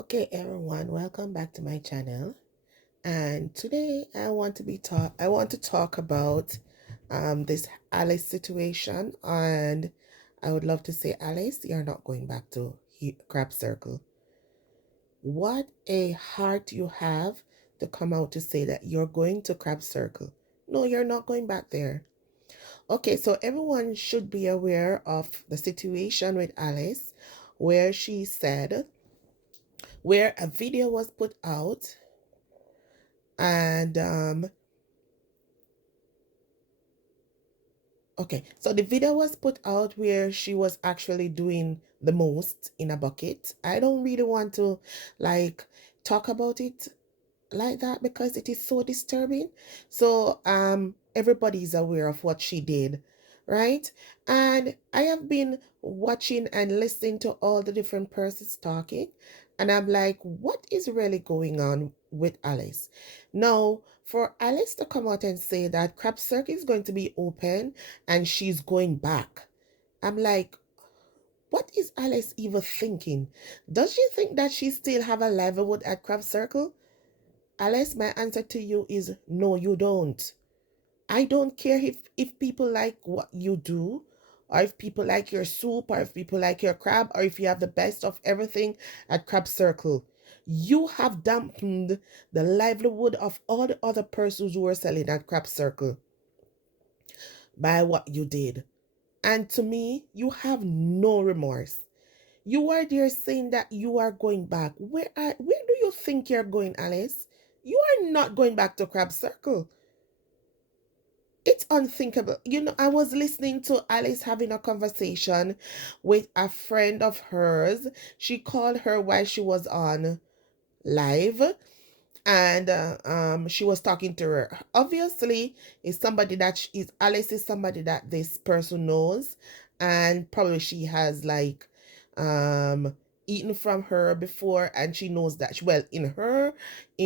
Okay, everyone, welcome back to my channel. And today I want to talk about this Alice situation. And I would love to say, Alice, you're not going back to Crab Circle. What a heart you have to come out to say that you're going to Crab Circle. No, you're not going back there. Okay, so everyone should be aware of the situation with Alice, where she said, where a video was put out, and okay, so the video was put out where she was actually doing the most in a bucket. I don't really want to like talk about it like that because it is so disturbing. So everybody's aware of what she did, right? And I have been watching and listening to all the different persons talking, and I'm like, what is really going on with Alice? Now, for Alice to come out and say that Crab Circle is going to be open and she's going back, I'm like, what is Alice even thinking? Does she think that she still have a livelihood at Crab Circle? Alice, my answer to you is no, you don't. I don't care if people like what you do, or if people like your soup, or if people like your crab, or if you have the best of everything at Crab Circle. You have dampened the livelihood of all the other persons who were selling at Crab Circle by what you did. And to me, you have no remorse. You are there saying that you are going back. Where do you think you're going, Alice? You are not going back to Crab Circle. It's unthinkable. I was listening to Alice having a conversation with a friend of hers. She called her while she was on live, and she was talking to her. Obviously, is somebody that is Alice is somebody that this person knows, and probably she has like eaten from her before, and she knows that well, in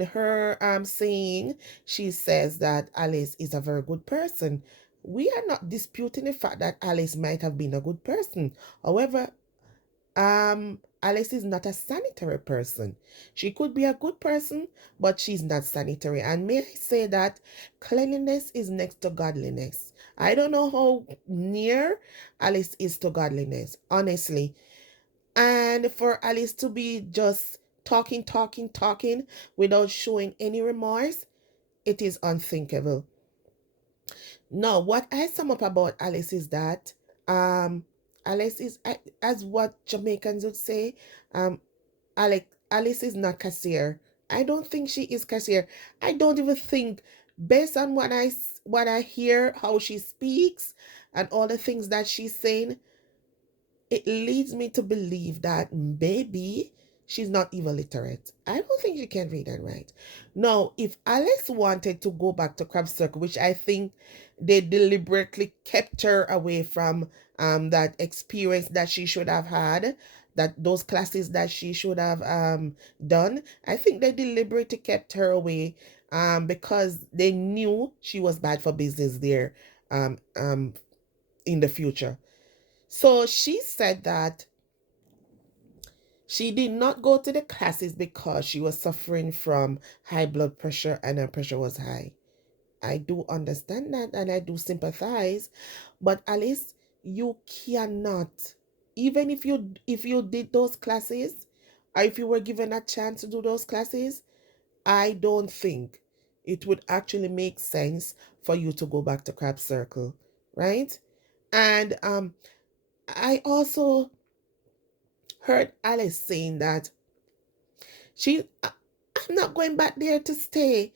her saying, she says that Alice is a very good person. We are not disputing the fact that Alice might have been a good person. However, Alice is not a sanitary person. She could be a good person, but she's not sanitary. And may I say that cleanliness is next to godliness. I don't know how near Alice is to godliness, honestly. And for Alice to be just talking, talking, talking without showing any remorse, it is unthinkable. No, what I sum up about Alice is that um Alice is, as what Jamaicans would say, um Alice is not cashier. I don't think she is cashier. I don't even think, based on what I hear, how she speaks and all the things that she's saying, it leads me to believe that maybe she's not even literate. I don't think she can read and write. Now, if Alice wanted to go back to Crab Circle, which I think they deliberately kept her away from that experience that she should have had, that those classes that she should have done, I think they deliberately kept her away because they knew she was bad for business there um, um, in the future. So she said that she did not go to the classes because she was suffering from high blood pressure and her pressure was high. I do understand that and I do sympathize, but Alice, you cannot, even if you did those classes, or if you were given a chance to do those classes, I don't think it would actually make sense for you to go back to Crab Circle, right? And I also heard Alice saying that I'm not going back there to stay.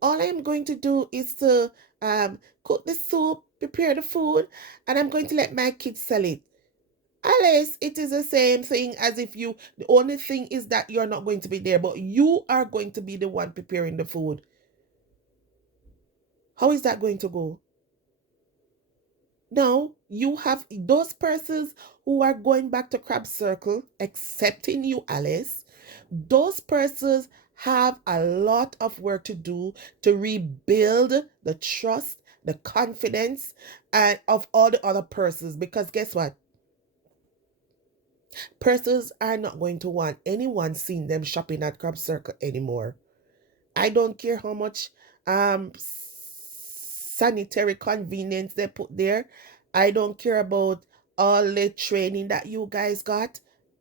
All I'm going to do is to cook the soup, prepare the food, and I'm going to let my kids sell it. Alice, it is the same thing as if the only thing is that you're not going to be there, but you are going to be the one preparing the food. How is that going to go? Now, you have those persons who are going back to Crab Circle, excepting you, Alice. Those persons have a lot of work to do to rebuild the trust, the confidence, and of all the other persons. Because guess what? Persons are not going to want anyone seeing them shopping at Crab Circle anymore. I don't care how much sanitary convenience they put there. I don't care about all the training that you guys got.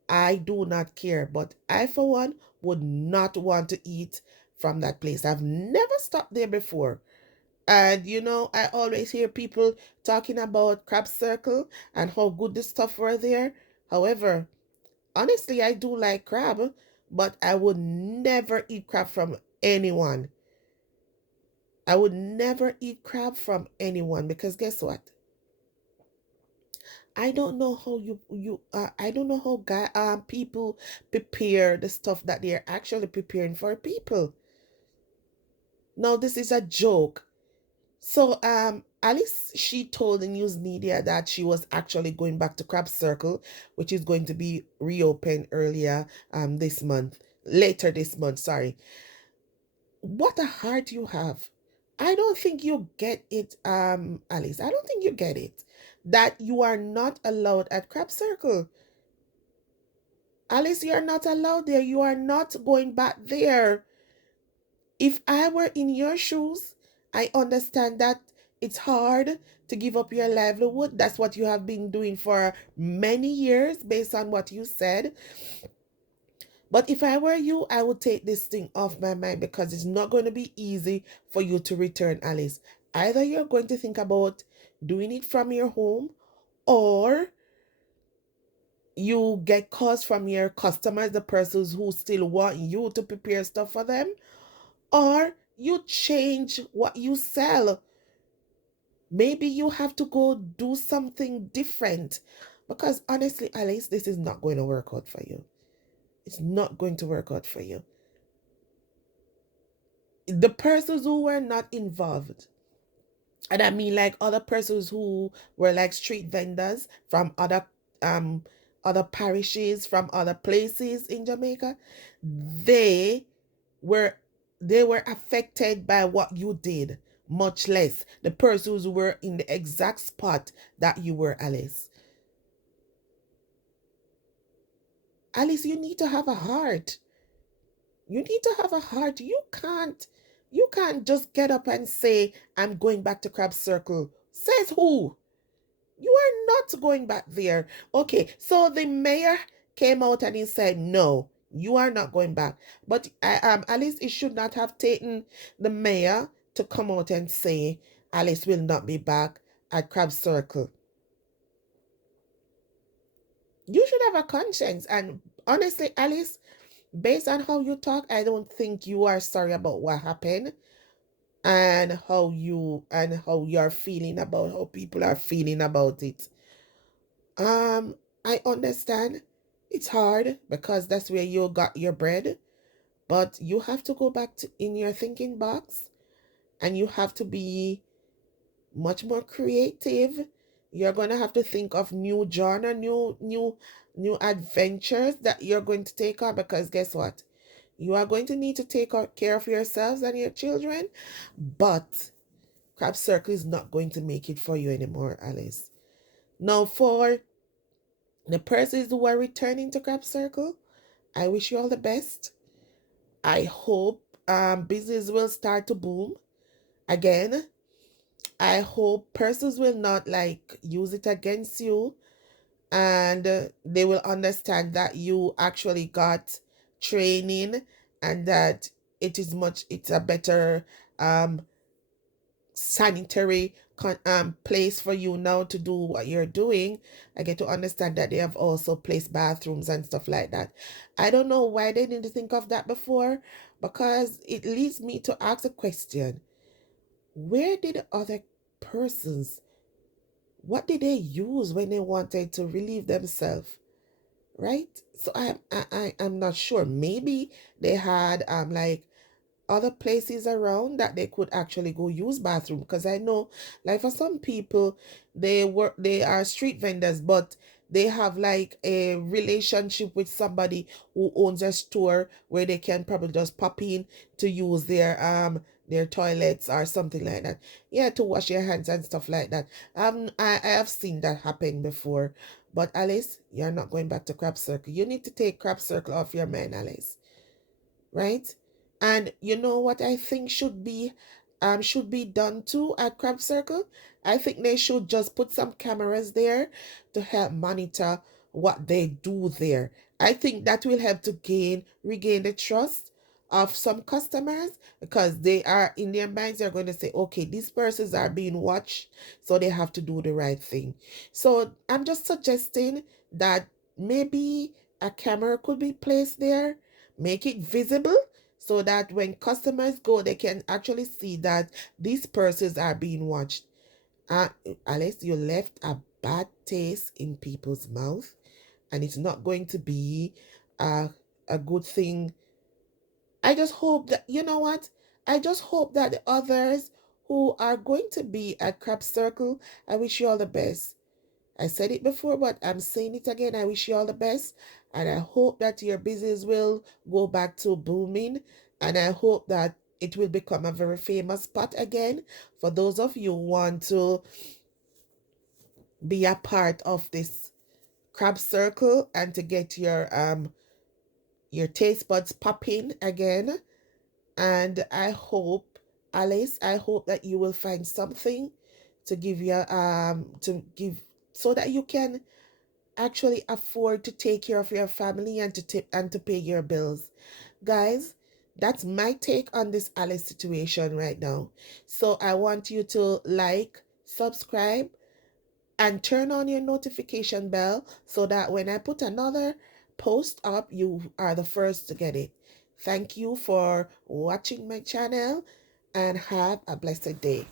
I do not care. But I, for one, would not want to eat from that place. I've never stopped there before. And I always hear people talking about Crab Circle and how good the stuff were there. However, honestly, I do like crab, but I would never eat crab from anyone. I would never eat crab from anyone because guess what? I don't know how I don't know how people prepare the stuff that they're actually preparing for people. Now this is a joke. So Alice, she told the news media that she was actually going back to Crab Circle, which is going to be reopened earlier this month, later this month, sorry. What a heart you have. I don't think you get it, Alice. I don't think you get it. That you are not allowed at Crab Circle. Alice, you're not allowed there. You are not going back there. If I were in your shoes, I understand that it's hard to give up your livelihood. That's what you have been doing for many years, based on what you said. But if I were you, I would take this thing off my mind because it's not going to be easy for you to return, Alice. Either you're going to think about doing it from your home, or you get calls from your customers, the persons who still want you to prepare stuff for them, or you change what you sell. Maybe you have to go do something different. Because honestly, Alice, this is not going to work out for you. It's not going to work out for you. The persons who were not involved, and I mean like other persons who were like street vendors from um other parishes, from other places in Jamaica, they were they were affected by what you did, much less the persons who were in the exact spot that you were, Alice. Alice, you need to have a heart. You need to have a heart. You can't just get up and say, I'm going back to Crab Circle. Says who? You are not going back there. Okay, so the mayor came out and he said, no, you are not going back. But Alice, it should not have taken the mayor to come out and say Alice will not be back at Crab Circle. You should have a conscience. And honestly, Alice, based on how you talk, I don't think you are sorry about what happened, and how you're feeling about how people are feeling about it. I understand it's hard because that's where you got your bread, but you have to go back to in your thinking box, and you have to be much more creative. You're going to have to think of new genre, new adventures that you're going to take on, because guess what? You are going to need to take care of yourselves and your children, but Crab Circle is not going to make it for you anymore, Alice. Now, for the persons who are returning to Crab Circle, I wish you all the best. I hope business will start to boom again. I hope persons will not like use it against you, and they will understand that you actually got training, and that it's a better um sanitary place for you now to do what you're doing. I get to understand that they have also placed bathrooms and stuff like that. I don't know why they didn't think of that before, because it leads me to ask a question. Where did the other persons, what did they use when they wanted to relieve themselves? Right? So I'm not sure. Maybe they had like other places around that they could actually go use bathroom, because I know like for some people, they are street vendors, but they have like a relationship with somebody who owns a store where they can probably just pop in to use their toilets or something like that. Yeah, to wash your hands and stuff like that. I have seen that happen before, But Alice, you're not going back to Crab Circle. You need to take Crab Circle off your mind, Alice. Right? And you know what I think should be done too at Crab Circle? I think they should just put some cameras there to help monitor what they do there. I think that will help to regain the trust of some customers, because they are in their minds, they're going to say, okay, these persons are being watched, so they have to do the right thing. So I'm just suggesting that maybe a camera could be placed there, make it visible, so that when customers go, they can actually see that these persons are being watched. Uh, Alice, you left a bad taste in people's mouth, and it's not going to be a, a good thing. I just hope that, you know what? I just hope that the others who are going to be at Crab Circle, I wish you all the best. I said it before, but I'm saying it again. I wish you all the best. And I hope that your business will go back to booming. And I hope that it will become a very famous spot again for those of you who want to be a part of this Crab Circle and to get your taste buds popping again. And I hope, Alice, I hope that you will find something to give you to give, so that you can actually afford to take care of your family and to tip and to pay your bills. Guys, that's my take on this Alice situation right now. So I want you to like, subscribe, and turn on your notification bell so that when I put another post up, you are the first to get it. Thank you for watching my channel and have a blessed day.